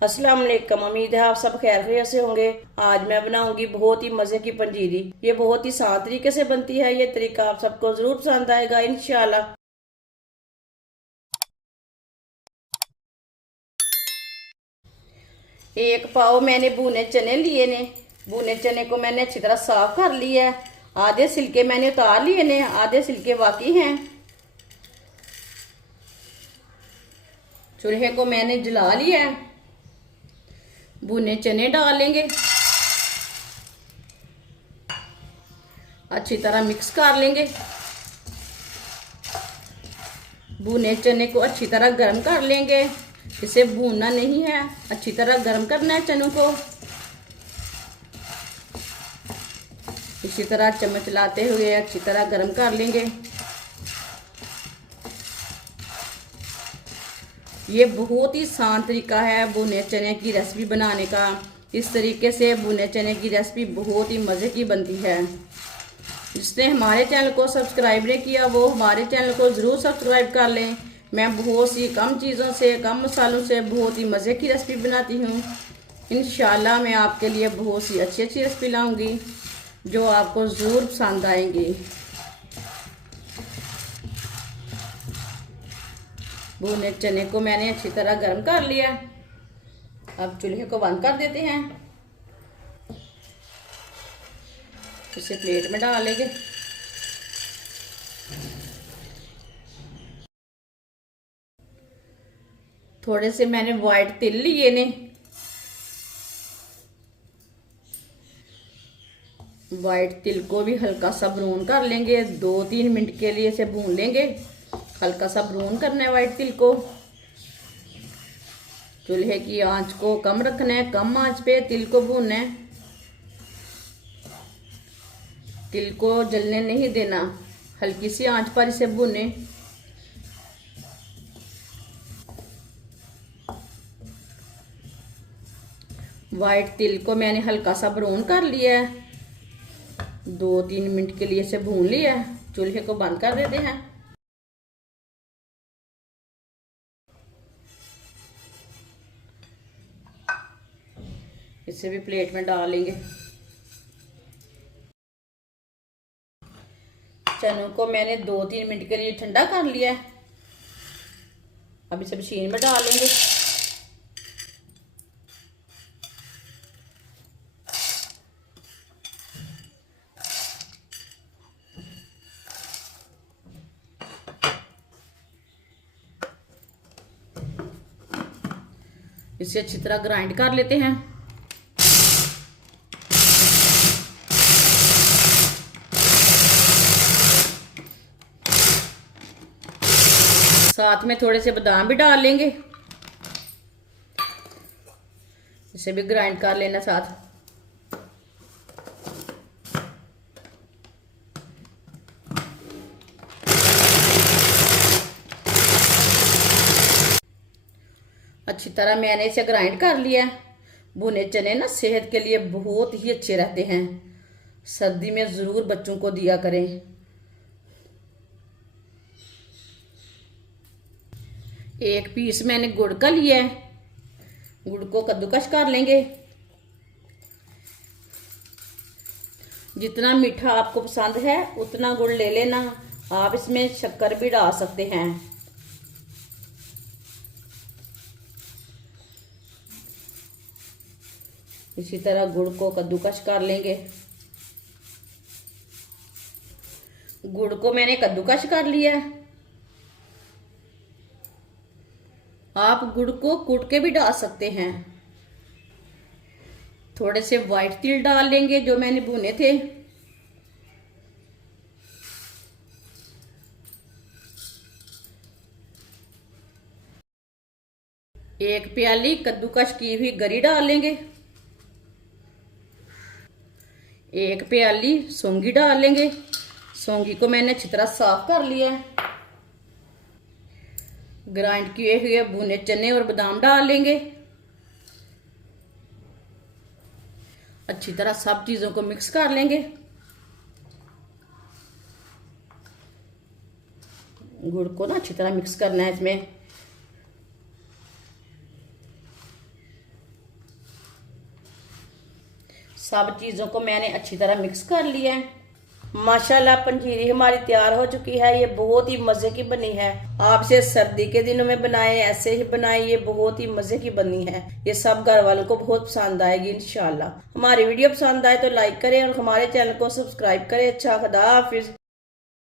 अस्सलाम वालेकुम। उम्मीद है आप सब खैर खैरियत से होंगे। आज मैं बनाऊंगी बहुत ही मजे की पंजीरी। ये बहुत ही आसान तरीके से बनती है। ये तरीका आप सबको जरूर पसंद आएगा इंशाल्लाह। एक पाव मैंने भुने चने लिए ने। भुने चने को मैंने अच्छी तरह साफ कर लिया है। आधे छिलके मैंने उतार लिए ने, आधे छिलके बाकी हैं। चूल्हे को मैंने जला लिया है। भुने चने डालेंगे, अच्छी तरह मिक्स कर लेंगे। भुने चने को अच्छी तरह गर्म कर लेंगे। इसे भूनना नहीं है, अच्छी तरह गर्म करना है चनों को। इसी तरह चम्मच लाते हुए अच्छी तरह गर्म कर लेंगे। ये बहुत ही आसान तरीका है भुने चने की रेसिपी बनाने का। इस तरीके से भुने चने की रेसिपी बहुत ही मज़े की बनती है। जिसने हमारे चैनल को सब्सक्राइब नहीं किया वो हमारे चैनल को ज़रूर सब्सक्राइब कर लें। मैं बहुत सी कम चीज़ों से, कम मसालों से बहुत ही मज़े की रेसिपी बनाती हूँ। इंशाल्लाह मैं आपके लिए बहुत सी अच्छी अच्छी रेसिपी लाऊंगी जो आपको ज़रूर पसंद आएंगी। भुने चने को मैंने अच्छी तरह गर्म कर लिया। अब चूल्हे को बंद कर देते हैं। इसे प्लेट में डाल लेंगे। थोड़े से मैंने वाइट तिल लिए ने। वाइट तिल को भी हल्का सा ब्राउन कर लेंगे। 2-3 मिनट के लिए इसे भून लेंगे। हल्का सा ब्राउन करना है वाइट तिल को। चूल्हे की आंच को कम रखना है, कम आंच पे तिल को भूनना है। तिल को जलने नहीं देना, हल्की सी आंच पर इसे भूने। वाइट तिल को मैंने हल्का सा ब्राउन कर लिया है। 2-3 मिनट के लिए इसे भून लिया है। चूल्हे को बंद कर देते हैं। इसे भी प्लेट में डाल लेंगे। चनों को मैंने 2-3 मिनट के लिए ठंडा कर लिया है। अब इसे मशीन में डाल लेंगे। इसे अच्छी तरह ग्राइंड कर लेते हैं। साथ में थोड़े से बादाम भी डाल लेंगे। इसे भी ग्राइंड कर लेना साथ। अच्छी तरह मैंने इसे ग्राइंड कर लिया। भुने चने ना सेहत के लिए बहुत ही अच्छे रहते हैं। सर्दी में ज़रूर बच्चों को दिया करें। एक पीस मैंने गुड़ का लिया है। गुड़ को कद्दूकस कर लेंगे। जितना मीठा आपको पसंद है उतना गुड़ ले लेना। आप इसमें शक्कर भी डाल सकते हैं। इसी तरह गुड़ को कद्दूकस कर लेंगे। गुड़ को मैंने कद्दूकस कर लिया है। आप गुड़ को कूट के भी डाल सकते हैं। थोड़े से वाइट तिल डाल लेंगे जो मैंने भुने थे। एक प्याली कद्दूकस की हुई गरी डाल लेंगे। एक प्याली सौंगी डाल लेंगे। सौंगी को मैंने अच्छी तरह साफ कर लिया है। ग्राइंड किए हुए भुने चने और बादाम डाल लेंगे। अच्छी तरह सब चीजों को मिक्स कर लेंगे। गुड़ को ना अच्छी तरह मिक्स करना है इसमें। सब चीज़ों को मैंने अच्छी तरह मिक्स कर लिया है। माशाल्लाह पंजीरी हमारी तैयार हो चुकी है। ये बहुत ही मज़े की बनी है। आप इसे सर्दी के दिनों में बनाएं, ऐसे ही बनाएं, ये बहुत ही मज़े की बनी है। ये सब घर वालों को बहुत पसंद आएगी इंशाल्लाह। हमारी वीडियो पसंद आए तो लाइक करें और हमारे चैनल को सब्सक्राइब करें। अच्छा, खुदा हाफिज।